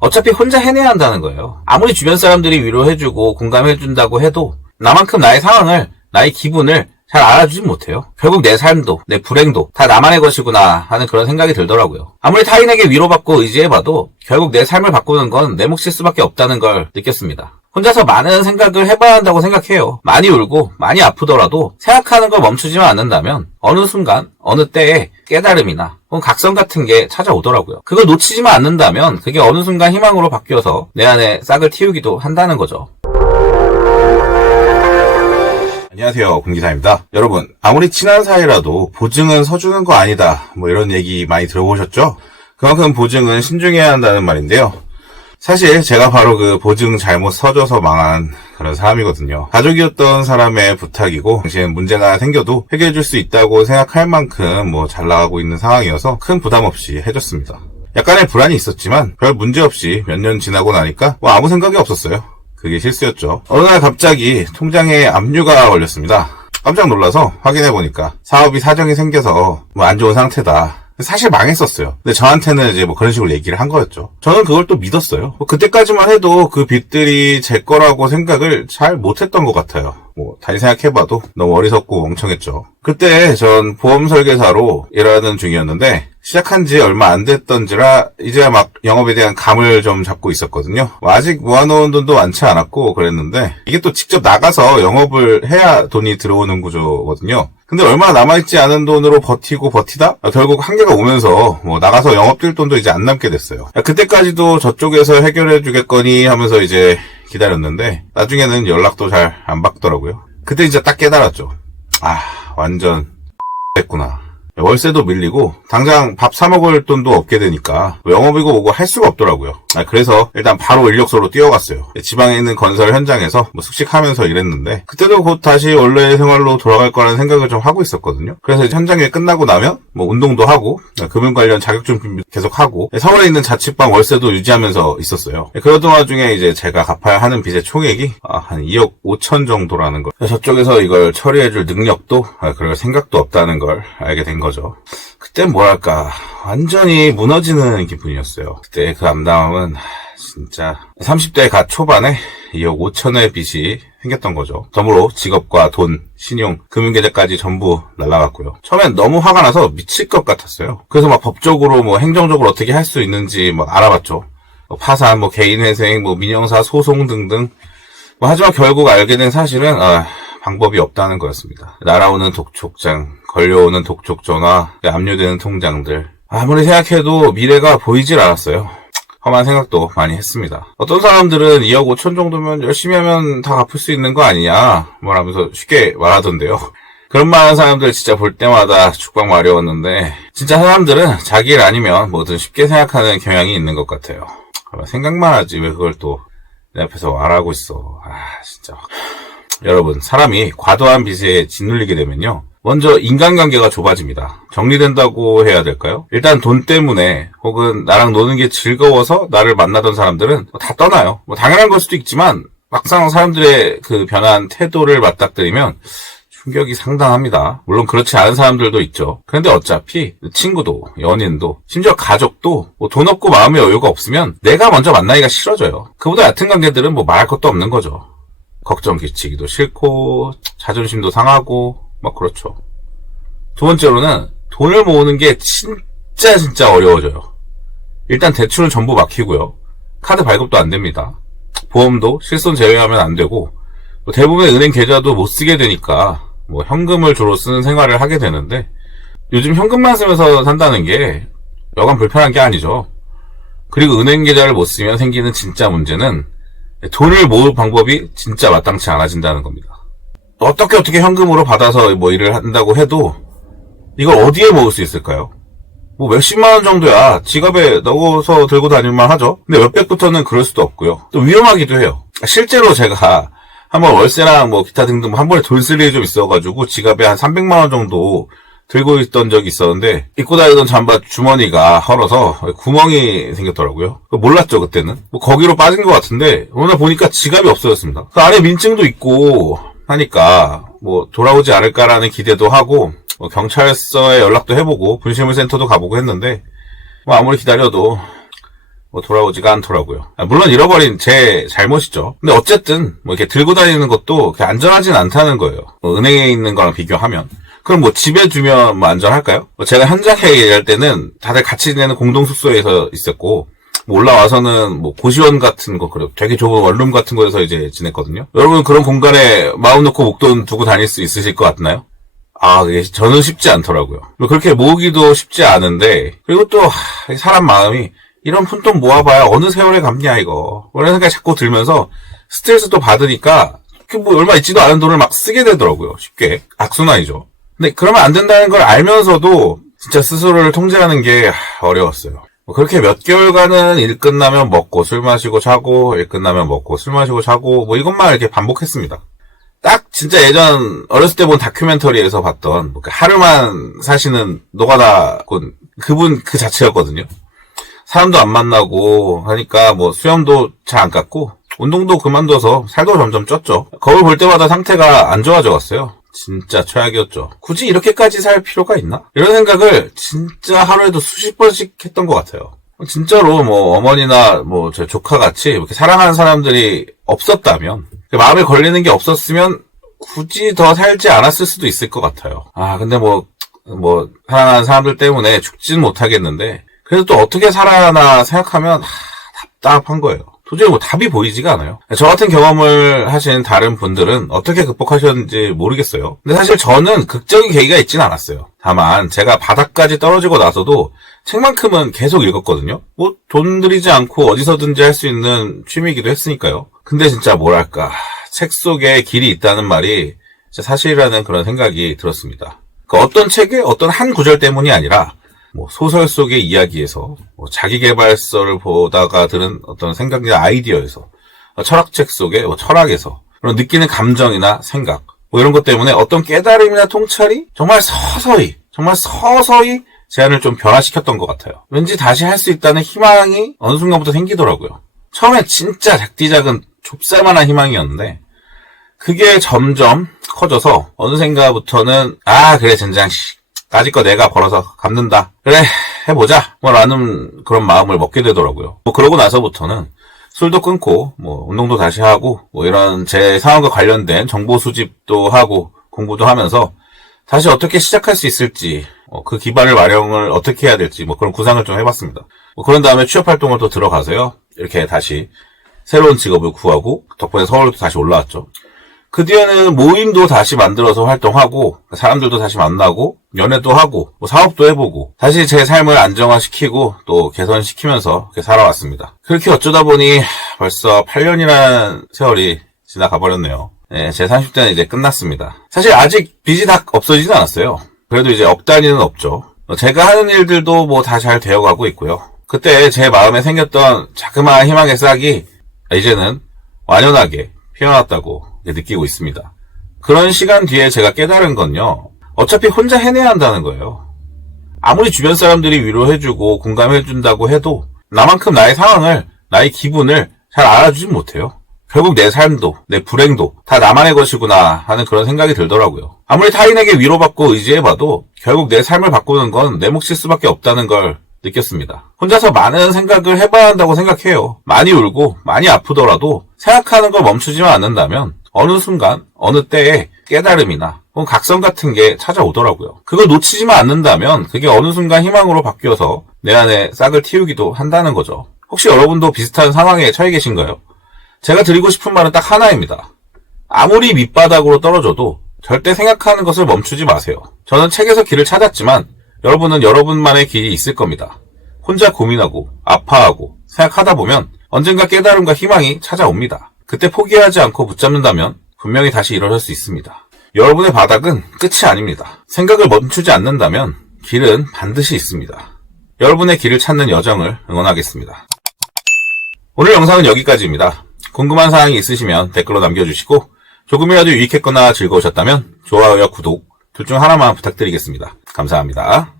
어차피 혼자 해내야 한다는 거예요. 아무리 주변 사람들이 위로해주고 공감해준다고 해도 나만큼 나의 상황을, 나의 기분을 잘 알아주진 못해요. 결국 내 삶도, 내 불행도 다 나만의 것이구나 하는 그런 생각이 들더라고요. 아무리 타인에게 위로받고 의지해봐도 결국 내 삶을 바꾸는 건 내 몫일 수밖에 없다는 걸 느꼈습니다. 혼자서 많은 생각을 해봐야 한다고 생각해요. 많이 울고 많이 아프더라도 생각하는 걸 멈추지만 않는다면 어느 순간 어느 때에 깨달음이나 혹은 각성 같은 게 찾아오더라고요. 그걸 놓치지만 않는다면 그게 어느 순간 희망으로 바뀌어서 내 안에 싹을 틔우기도 한다는 거죠. 안녕하세요, 공기사입니다. 여러분, 아무리 친한 사이라도 보증은 서주는 거 아니다, 뭐 이런 얘기 많이 들어보셨죠? 그만큼 보증은 신중해야 한다는 말인데요. 사실 제가 바로 그 보증 잘못 서줘서 망한 그런 사람이거든요. 가족이었던 사람의 부탁이고 당시엔 문제가 생겨도 해결해줄 수 있다고 생각할 만큼 뭐 잘 나가고 있는 상황이어서 큰 부담 없이 해줬습니다. 약간의 불안이 있었지만 별 문제 없이 몇 년 지나고 나니까 뭐 아무 생각이 없었어요. 그게 실수였죠. 어느 날 갑자기 통장에 압류가 걸렸습니다. 깜짝 놀라서 확인해보니까 사업이 사정이 생겨서 뭐 안 좋은 상태다. 사실 망했었어요. 근데 저한테는 이제 뭐 그런 식으로 얘기를 한 거였죠. 저는 그걸 또 믿었어요. 그때까지만 해도 그 빚들이 제 거라고 생각을 잘 못했던 것 같아요. 뭐 다시 생각해봐도 너무 어리석고 멍청했죠. 그때 전 보험 설계사로 일하는 중이었는데 시작한 지 얼마 안 됐던지라 이제야 막 영업에 대한 감을 좀 잡고 있었거든요. 아직 모아놓은 돈도 많지 않았고 그랬는데 이게 또 직접 나가서 영업을 해야 돈이 들어오는 구조거든요. 근데 얼마 남아있지 않은 돈으로 버티고 버티다 결국 한계가 오면서 뭐 나가서 영업 뛸 돈도 이제 안 남게 됐어요. 그때까지도 저쪽에서 해결해 주겠거니 하면서 이제 기다렸는데 나중에는 연락도 잘 안 받더라고요. 그때 이제 딱 깨달았죠. 완전 했구나. 월세도 밀리고 당장 밥 사 먹을 돈도 없게 되니까 영업이고 뭐고 할 수가 없더라고요. 그래서 일단 바로 인력소로 뛰어갔어요. 지방에 있는 건설 현장에서 뭐 숙식하면서 일했는데 그때도 곧 다시 원래 생활로 돌아갈 거라는 생각을 좀 하고 있었거든요. 그래서 현장에 끝나고 나면 뭐 운동도 하고 금융 관련 자격증 준비 계속 하고 서울에 있는 자취방 월세도 유지하면서 있었어요. 그러던 와중에 이제 제가 갚아야 하는 빚의 총액이 한 2억 5천 정도라는 거. 저쪽에서 이걸 처리해줄 능력도 그럴 생각도 없다는 걸 알게 된 거죠. 그땐 뭐랄까 완전히 무너지는 기분이었어요. 그때 그 암담은 진짜 30대 갓 초반에 2억 5천의 빚이 생겼던 거죠. 덤으로 직업과 돈, 신용, 금융계좌까지 전부 날라갔고요. 처음엔 너무 화가 나서 미칠 것 같았어요. 그래서 막 법적으로 뭐 행정적으로 어떻게 할 수 있는지 막 알아봤죠. 파산, 뭐 개인회생, 뭐 민영사 소송 등등. 하지만 결국 알게 된 사실은 방법이 없다는 거였습니다. 날아오는 독촉장, 걸려오는 독촉 전화, 압류되는 통장들. 아무리 생각해도 미래가 보이질 않았어요. 험한 생각도 많이 했습니다. 어떤 사람들은 2억 5천 정도면 열심히 하면 다 갚을 수 있는 거 아니냐 뭐라면서 쉽게 말하던데요. 그런 말하는 사람들 진짜 볼 때마다 죽방 마려웠는데 진짜 사람들은 자기 일 아니면 뭐든 쉽게 생각하는 경향이 있는 것 같아요. 생각만 하지 왜 그걸 또 내 앞에서 말하고 있어. 진짜. 여러분, 사람이 과도한 빚에 짓눌리게 되면요. 먼저 인간관계가 좁아집니다. 정리된다고 해야 될까요? 일단 돈 때문에 혹은 나랑 노는 게 즐거워서 나를 만나던 사람들은 다 떠나요. 뭐 당연한 걸 수도 있지만 막상 사람들의 그 변한 태도를 맞닥뜨리면 충격이 상당합니다. 물론 그렇지 않은 사람들도 있죠. 그런데 어차피 친구도 연인도 심지어 가족도 뭐 돈 없고 마음의 여유가 없으면 내가 먼저 만나기가 싫어져요. 그보다 얕은 관계들은 뭐 말할 것도 없는 거죠. 걱정 끼치기도 싫고 자존심도 상하고 막 그렇죠. 두 번째로는 돈을 모으는 게 진짜 어려워져요. 일단 대출은 전부 막히고요. 카드 발급도 안 됩니다. 보험도 실손 제외하면 안 되고 대부분의 은행 계좌도 못 쓰게 되니까 뭐 현금을 주로 쓰는 생활을 하게 되는데 요즘 현금만 쓰면서 산다는 게 여간 불편한 게 아니죠. 그리고 은행 계좌를 못 쓰면 생기는 진짜 문제는 돈을 모을 방법이 진짜 마땅치 않아진다는 겁니다. 어떻게 현금으로 받아서 뭐 일을 한다고 해도 이걸 어디에 모을 수 있을까요? 뭐 몇십만 원 정도야 지갑에 넣어서 들고 다닐만 하죠. 근데 몇백부터는 그럴 수도 없고요. 또 위험하기도 해요. 실제로 제가 한번 월세랑 뭐 기타 등등 한 번에 돈 쓸 일이 좀 있어가지고 지갑에 한 300만 원 정도 들고 있던 적이 있었는데 입고 다니던 잠바 주머니가 헐어서 구멍이 생겼더라고요. 몰랐죠 그때는. 뭐 거기로 빠진 것 같은데 어느 날 보니까 지갑이 없어졌습니다. 그 안에 민증도 있고 하니까 뭐 돌아오지 않을까라는 기대도 하고 뭐 경찰서에 연락도 해보고 분실물센터도 가보고 했는데 뭐 아무리 기다려도 돌아오지가 않더라고요. 물론 잃어버린 제 잘못이죠. 근데 어쨌든 뭐 이렇게 들고 다니는 것도 그렇게 안전하진 않다는 거예요. 은행에 있는 거랑 비교하면. 그럼 뭐 집에 두면 뭐 안전할까요? 제가 현장에 일할 때는 다들 같이 지내는 공동 숙소에서 있었고, 올라와서는 뭐 고시원 같은 거, 그래 되게 좁은 원룸 같은 거에서 이제 지냈거든요. 여러분 그런 공간에 마음 놓고 목돈 두고 다닐 수 있으실 것 같나요? 그게 저는 쉽지 않더라고요. 그렇게 모으기도 쉽지 않은데, 그리고 또 사람 마음이 이런 푼돈 모아봐야 어느 세월에 갚냐 이거, 그런 생각이 자꾸 들면서 스트레스도 받으니까 뭐 얼마 있지도 않은 돈을 막 쓰게 되더라고요. 쉽게. 악순환이죠. 근데 그러면 안 된다는 걸 알면서도 진짜 스스로를 통제하는 게 어려웠어요. 그렇게 몇 개월간은 일 끝나면 먹고 술 마시고 자고, 일 끝나면 먹고 술 마시고 자고, 뭐 이것만 이렇게 반복했습니다. 딱 진짜 예전 어렸을 때 본 다큐멘터리에서 봤던 하루만 사시는 노가다군, 그분 그 자체였거든요. 사람도 안 만나고 하니까 뭐 수염도 잘 안 깎고 운동도 그만둬서 살도 점점 쪘죠. 거울 볼 때마다 상태가 안 좋아져 갔어요. 진짜 최악이었죠. 굳이 이렇게까지 살 필요가 있나? 이런 생각을 진짜 하루에도 수십 번씩 했던 것 같아요. 진짜로 뭐 어머니나 뭐 제 조카같이 이렇게 사랑하는 사람들이 없었다면, 마음에 걸리는 게 없었으면 굳이 더 살지 않았을 수도 있을 것 같아요. 근데 뭐 사랑하는 사람들 때문에 죽지는 못하겠는데, 그래도 또 어떻게 살아나 생각하면 답답한 거예요. 도저히 뭐 답이 보이지가 않아요. 저 같은 경험을 하신 다른 분들은 어떻게 극복하셨는지 모르겠어요. 근데 사실 저는 극적인 계기가 있진 않았어요. 다만 제가 바닥까지 떨어지고 나서도 책만큼은 계속 읽었거든요. 뭐 돈 들이지 않고 어디서든지 할 수 있는 취미이기도 했으니까요. 근데 진짜 뭐랄까, 책 속에 길이 있다는 말이 진짜 사실이라는 그런 생각이 들었습니다. 어떤 책의 어떤 한 구절 때문이 아니라 뭐 소설 속의 이야기에서, 뭐 자기계발서를 보다가 들은 어떤 생각이나 아이디어에서, 철학책 속의 철학에서 그런 느끼는 감정이나 생각, 뭐 이런 것 때문에 어떤 깨달음이나 통찰이 정말 서서히 제 안을 좀 변화시켰던 것 같아요. 왠지 다시 할 수 있다는 희망이 어느 순간부터 생기더라고요. 처음엔 진짜 작디작은 좁쌀만한 희망이었는데, 그게 점점 커져서 어느샌가부터는 그래 젠장 까짓 거 내가 벌어서 갚는다, 그래 해보자 뭐 라는 그런 마음을 먹게 되더라고요. 뭐 그러고 나서부터는 술도 끊고 뭐 운동도 다시 하고 뭐 이런 제 상황과 관련된 정보 수집도 하고 공부도 하면서 다시 어떻게 시작할 수 있을지, 그 기반을 마련을 어떻게 해야 될지 뭐 그런 구상을 좀 해봤습니다. 그런 다음에 취업활동을 또 들어가서요, 이렇게 다시 새로운 직업을 구하고 덕분에 서울로 다시 올라왔죠. 그 뒤에는 모임도 다시 만들어서 활동하고, 사람들도 다시 만나고, 연애도 하고, 뭐 사업도 해보고, 다시 제 삶을 안정화시키고 또 개선시키면서 그렇게 살아왔습니다. 그렇게 어쩌다 보니 벌써 8년이라는 세월이 지나가 버렸네요. 네, 제 30대는 이제 끝났습니다. 사실 아직 빚이 다 없어지진 않았어요. 그래도 이제 억 단위는 없죠. 제가 하는 일들도 뭐 다 잘 되어가고 있고요. 그때 제 마음에 생겼던 자그마한 희망의 싹이 이제는 완연하게 피어났다고 느끼고 있습니다. 그런 시간 뒤에 제가 깨달은 건요, 어차피 혼자 해내야 한다는 거예요. 아무리 주변 사람들이 위로해주고 공감해준다고 해도 나만큼 나의 상황을, 나의 기분을 잘 알아주진 못해요. 결국 내 삶도 내 불행도 다 나만의 것이구나 하는 그런 생각이 들더라고요. 아무리 타인에게 위로받고 의지해봐도 결국 내 삶을 바꾸는 건 내 몫일 수밖에 없다는 걸 느꼈습니다. 혼자서 많은 생각을 해봐야 한다고 생각해요. 많이 울고 많이 아프더라도 생각하는 걸 멈추지만 않는다면 어느 순간 어느 때에 깨달음이나 각성 같은 게 찾아오더라고요. 그걸 놓치지만 않는다면 그게 어느 순간 희망으로 바뀌어서 내 안에 싹을 틔우기도 한다는 거죠. 혹시 여러분도 비슷한 상황에 처해 계신가요? 제가 드리고 싶은 말은 딱 하나입니다. 아무리 밑바닥으로 떨어져도 절대 생각하는 것을 멈추지 마세요. 저는 책에서 길을 찾았지만 여러분은 여러분만의 길이 있을 겁니다. 혼자 고민하고 아파하고 생각하다 보면 언젠가 깨달음과 희망이 찾아옵니다. 그때 포기하지 않고 붙잡는다면 분명히 다시 일어설 수 있습니다. 여러분의 바닥은 끝이 아닙니다. 생각을 멈추지 않는다면 길은 반드시 있습니다. 여러분의 길을 찾는 여정을 응원하겠습니다. 오늘 영상은 여기까지입니다. 궁금한 사항이 있으시면 댓글로 남겨주시고, 조금이라도 유익했거나 즐거우셨다면 좋아요와 구독 둘 중 하나만 부탁드리겠습니다. 감사합니다.